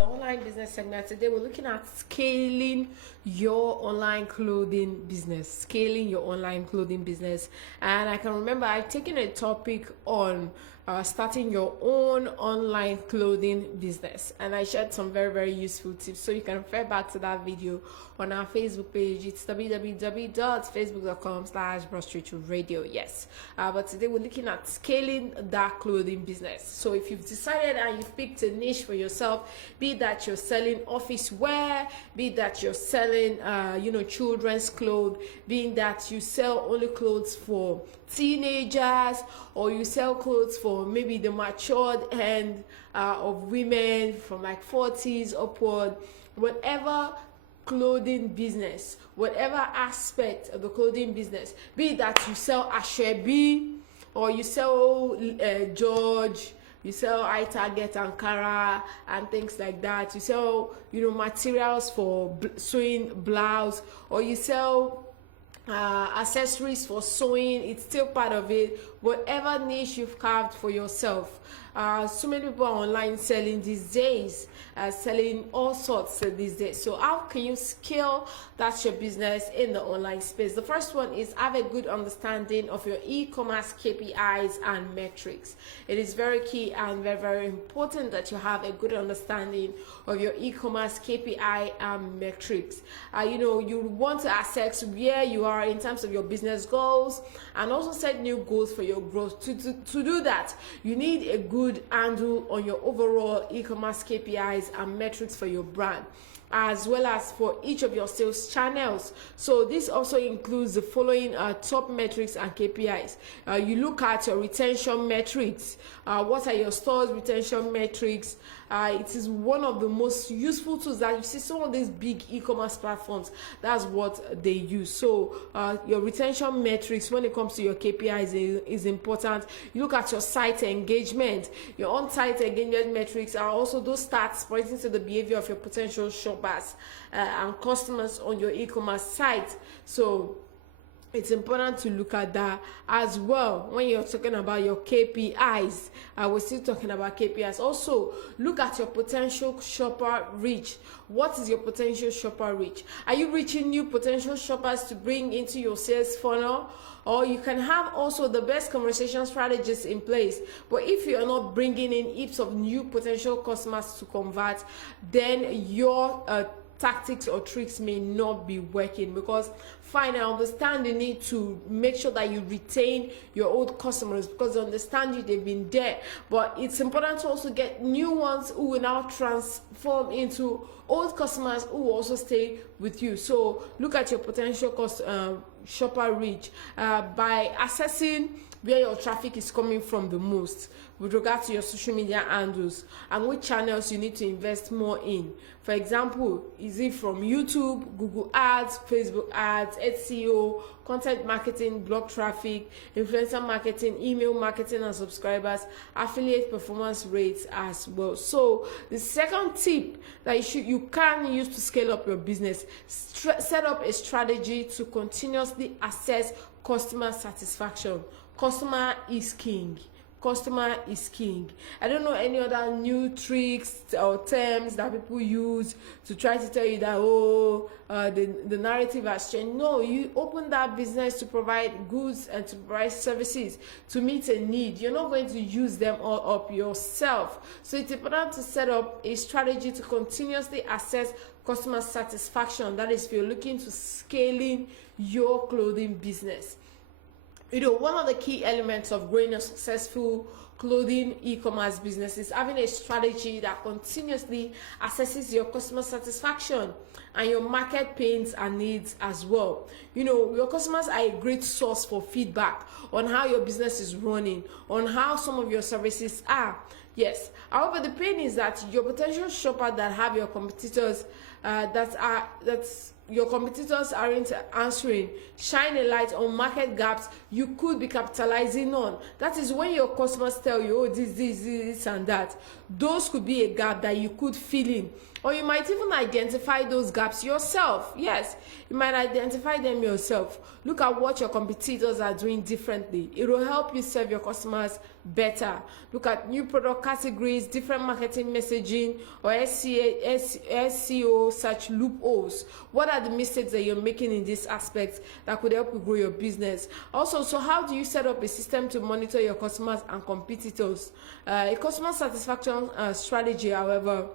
the online business segment. Today we're looking at scaling your online clothing business. And I can remember I've taken a topic on starting your own online clothing business, and I shared some very useful tips, so you can refer back to that video on our Facebook page. It's www.facebook.com/Broadstreet radio. Yes, but today we're looking at scaling that clothing business. So if you've decided and you've picked a niche for yourself, be that you're selling office wear, be that you're selling children's clothes, being that you sell only clothes for teenagers, or you sell clothes for maybe the matured end of women from like 40s upward, whatever clothing business, whatever aspect of the clothing business, be that you sell Ashwebi, or you sell George, you sell iTarget, Ankara, and things like that. You sell, materials for sewing blouse, or you sell accessories for sewing. It's still part of it. Whatever niche you've carved for yourself. So many people are online selling these days, selling all sorts these days. So how can you scale that's your business in the online space? The first one is have a good understanding of your e-commerce KPIs and metrics. It is very key and very important that you have a good understanding of your e-commerce KPI and metrics. You want to assess where you are in terms of your business goals, and also set new goals for your growth. To do that, you need a good handle on your overall e-commerce KPIs and metrics for your brand, as well as for each of your sales channels. So this also includes the following top metrics and KPIs. You look at your retention metrics. What are your stores' retention metrics? It is one of the most useful tools that you see some of these big e-commerce platforms. That's what they use. So your retention metrics when it comes to your KPIs is important. You look at your site engagement. Your on-site engagement metrics are also those stats pointing to the behavior of your potential shoppers and customers on your e-commerce site. So it's important to look at that as well when you're talking about your KPIs. We're still talking about KPIs. Also, look at your potential shopper reach. What is your potential shopper reach? Are you reaching new potential shoppers to bring into your sales funnel? Or you can have also the best conversation strategies in place, but if you're not bringing in heaps of new potential customers to convert, then your tactics or tricks may not be working. Because fine, I understand the need to make sure that you retain your old customers, because I understand you, they've been there, but it's important to also get new ones who will now transform into old customers who will also stay with you. So look at your potential shopper reach by assessing where your traffic is coming from the most with regard to your social media handles, and which channels you need to invest more in. For example, is it from YouTube, Google Ads, Facebook Ads, SEO, content marketing, blog traffic, influencer marketing, email marketing and subscribers, affiliate performance rates as well. So the second tip that you can use to scale up your business, set up a strategy to continuously assess customer satisfaction. Customer is king. Customer is king. I don't know any other new tricks or terms that people use to try to tell you that the narrative has changed. No, you open that business to provide goods and to provide services to meet a need. You're not going to use them all up yourself. So it's important to set up a strategy to continuously assess customer satisfaction. That is, if you're looking to scaling your clothing business. One of the key elements of growing a successful clothing e-commerce business is having a strategy that continuously assesses your customer satisfaction and your market pains and needs as well. Your customers are a great source for feedback on how your business is running, on how some of your services are. Yes. However, the pain is that your potential shopper that have your competitors that's your competitors aren't answering, shine a light on market gaps you could be capitalizing on. That is when your customers tell you, oh, this and that. Those could be a gap that you could fill in. Or you might even identify those gaps yourself. Yes, you might identify them yourself. Look at what your competitors are doing differently. It will help you serve your customers better. Look at new product categories, different marketing messaging, or SEO search loopholes. What are the mistakes that you're making in this aspect that could help you grow your business? Also, so how do you set up a system to monitor your customers and competitors? A customer satisfaction strategy, however,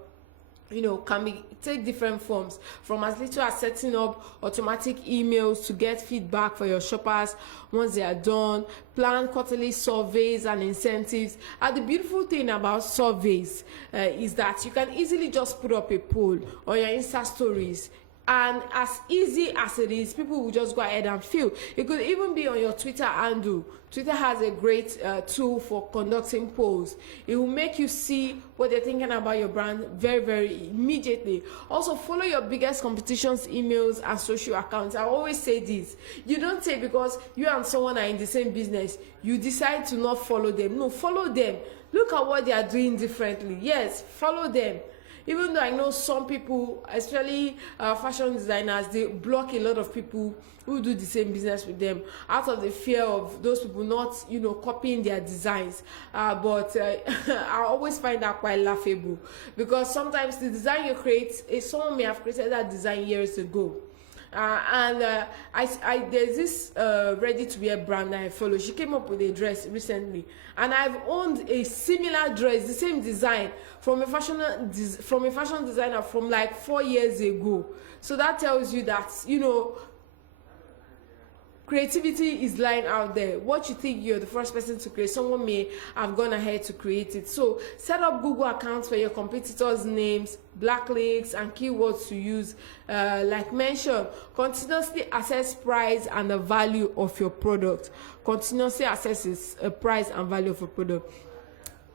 can take different forms, from as little as setting up automatic emails to get feedback for your shoppers once they are done, plan quarterly surveys and incentives. And the beautiful thing about surveys is that you can easily just put up a poll on your Insta stories, and as easy as it is, people will just go ahead and fill. It could even be on your Twitter handle. Twitter has a great tool for conducting polls. It will make you see what they're thinking about your brand very, very immediately. Also, follow your biggest competition's emails and social accounts. I always say this: you don't say because you and someone are in the same business, you decide to not follow them. No, follow them. Look at what they are doing differently. Yes, follow them. Even though I know some people, especially fashion designers, they block a lot of people who do the same business with them out of the fear of those people not, copying their designs. But I always find that quite laughable, because sometimes the design you create, someone may have created that design years ago. There's this ready-to-wear brand that I follow. She came up with a dress recently, and I've owned a similar dress, the same design, from a fashion designer from like 4 years ago. So that tells you that creativity is lying out there. What you think you're the first person to create, someone may have gone ahead to create it. So set up Google accounts for your competitors' names, backlinks, and keywords to use. Like mentioned, continuously assess price and the value of your product. Continuously assess price and value of your product.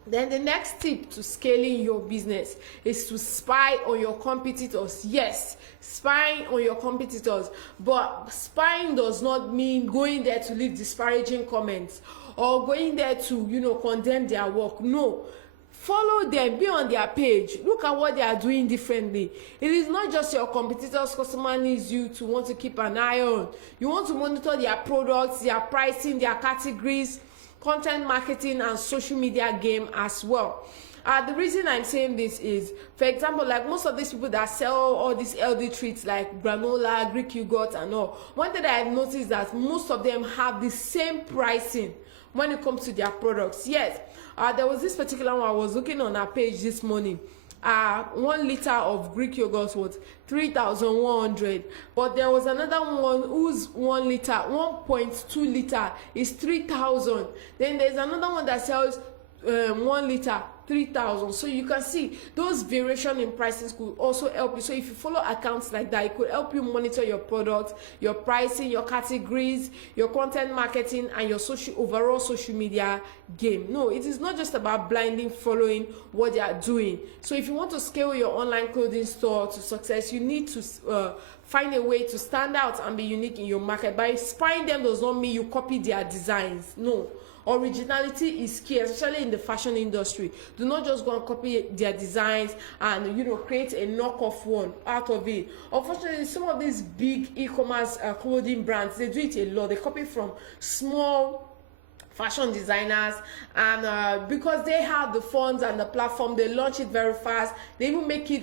Then the next tip to scaling your business is to spy on your competitors. Yes, spying on your competitors, but spying does not mean going there to leave disparaging comments or going there to condemn their work. No, follow them, be on their page, look at what they are doing differently. It is not just your competitors' customer needs you to want to keep an eye on. You want to monitor their products, their pricing, their categories, content marketing, and social media game as well. The reason I'm saying this is, for example, like most of these people that sell all these healthy treats like granola, Greek yogurt and all, one thing that I've noticed that most of them have the same pricing when it comes to their products. Yes, there was this particular one I was looking on our page this morning. 1 liter of Greek yogurt was 3,100, but there was another one whose 1 liter, 1.2 liter is 3,000. Then there's another one that sells 1 liter 3,000. So you can see those variation in prices could also help you. So if you follow accounts like that, it could help you monitor your products, your pricing, your categories, your content marketing, and your overall social media game. No, it is not just about blindly following what they are doing. So if you want to scale your online clothing store to success, you need to find a way to stand out and be unique in your market. By spying them does not mean you copy their designs. No. Originality is key, especially in the fashion industry. Do not just go and copy their designs and create a knockoff one out of it. Unfortunately, some of these big e-commerce clothing brands, they do it a lot. They copy from small fashion designers, and because they have the funds and the platform, they launch it very fast. They even make it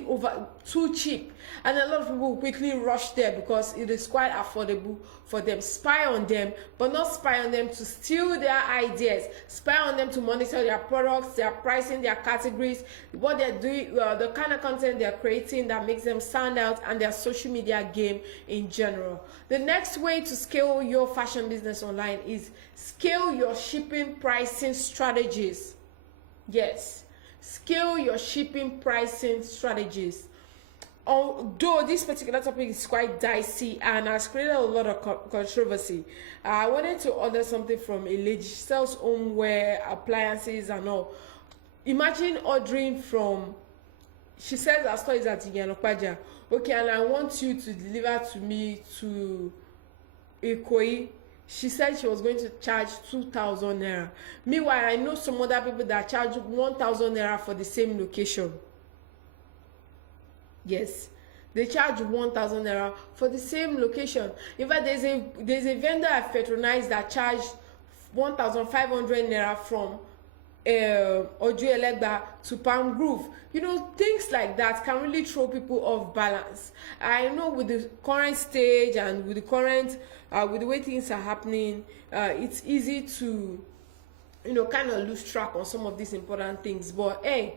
too cheap, and a lot of people quickly rush there because it is quite affordable for them. Spy on them, but not spy on them to steal their ideas. Spy on them to monitor their products, their pricing, their categories, what they're doing, the kind of content they're creating that makes them stand out, and their social media game in general. The next way to scale your fashion business online is scale your shipping pricing strategies. Yes, scale your shipping pricing strategies. Although this particular topic is quite dicey and has created a lot of controversy, I wanted to order something from a lady. She sells homeware, appliances and all. Imagine ordering from she says her store is at Iyanokpaja. Okay, and I want you to deliver to me to Ikoyi. She said she was going to charge 2,000 naira. Meanwhile, I know some other people that charge 1,000 naira for the same location. Yes, they charge 1,000 naira for the same location. In fact, there's a vendor I patronize that charged 1,500 naira from Ojuelegba to Palm Grove. You know, things like that can really throw people off balance. I know with the current stage and with the current with the way things are happening, it's easy to, you know, kind of lose track on some of these important things. But hey,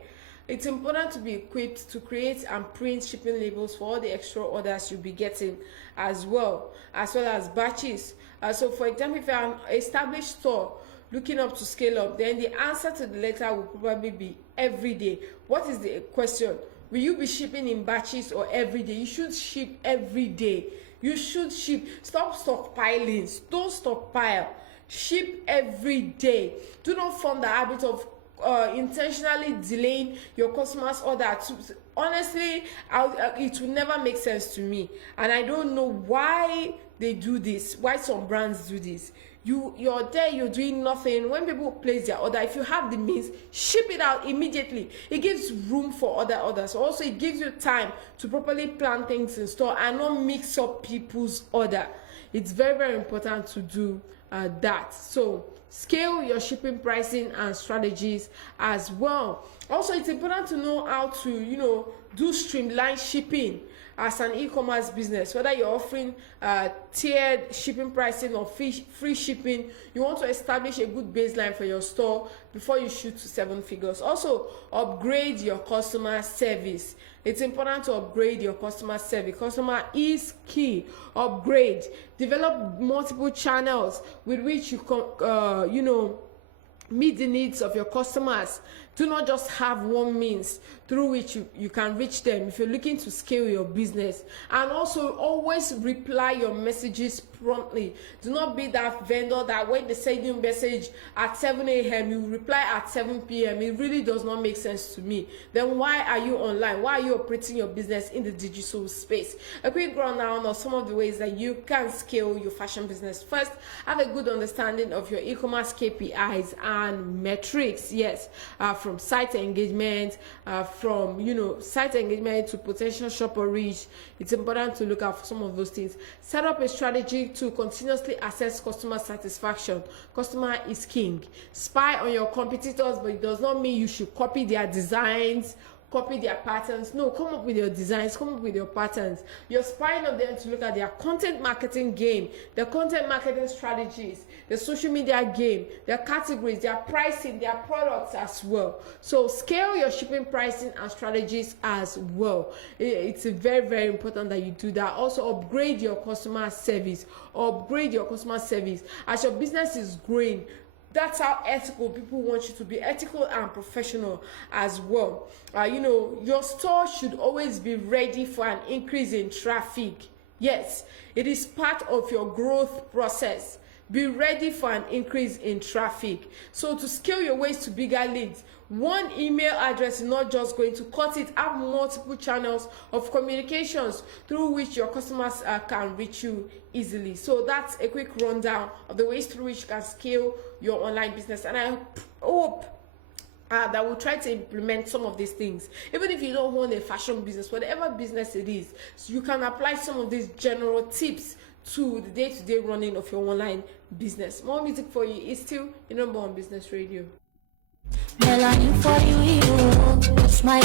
it's important to be equipped to create and print shipping labels for all the extra orders you'll be getting as well as batches. So for example, if you're an established store looking up to scale up, then the answer to the letter will probably be every day. What is the question? Will you be shipping in batches or every day? You should ship every day. You should ship. Stop stockpiling. Don't stockpile. Ship every day. Do not form the habit of intentionally delaying your customer's order. Honestly, it will never make sense to me, and I don't know why they do this, why some brands do this. You're there, you're doing nothing. When people place their order, if you have the means, ship it out immediately. It gives room for other orders. Also, it gives you time to properly plan things in store and not mix up people's order. It's very, very important to do that. So scale your shipping pricing and strategies as well. Also, it's important to know how to, you know, do streamlined shipping as an e-commerce business. Whether you're offering tiered shipping pricing or free shipping, you want to establish a good baseline for your store before you shoot to 7 figures. Also, upgrade your customer service. It's important to upgrade your customer service. Customer is key. Upgrade. Develop multiple channels with which you can, you know, meet the needs of your customers. Do not just have one means through which you can reach them if you're looking to scale your business. And also always reply your messages promptly. Do not be that vendor that when they send you a message at 7 a.m. you reply at 7 p.m. It really does not make sense to me. Then why are you online? Why are you operating your business in the digital space? A quick rundown of some of the ways that you can scale your fashion business. First, have a good understanding of your e-commerce KPIs and metrics. Yes, from site engagement, from, you know, site engagement to potential shopper reach. It's important to look out for some of those things. Set up a strategy to continuously assess customer satisfaction. Customer is king. Spy on your competitors, but it does not mean you should copy their designs, copy their patterns. No, come up with your designs, come up with your patterns. You're spying on them to look at their content marketing game, their content marketing strategies, their social media game, their categories, their pricing, their products as well. So scale your shipping pricing and strategies as well. It's very, very important that you do that. Also, upgrade your customer service. Upgrade your customer service. As your business is growing, that's how ethical people want you to be, ethical and professional as well. You know, your store should always be ready for an increase in traffic. Yes, it is part of your growth process. Be ready for an increase in traffic. So to scale your ways to bigger leads, one email address is not just going to cut it. Have multiple channels of communications through which your customers can reach you easily. So that's a quick rundown of the ways through which you can scale your online business. And I hope that we'll try to implement some of these things. Even if you don't own a fashion business, whatever business it is, so you can apply some of these general tips to the day-to-day running of your online business. More music for you is still your number one business radio. Melanin for you, smile.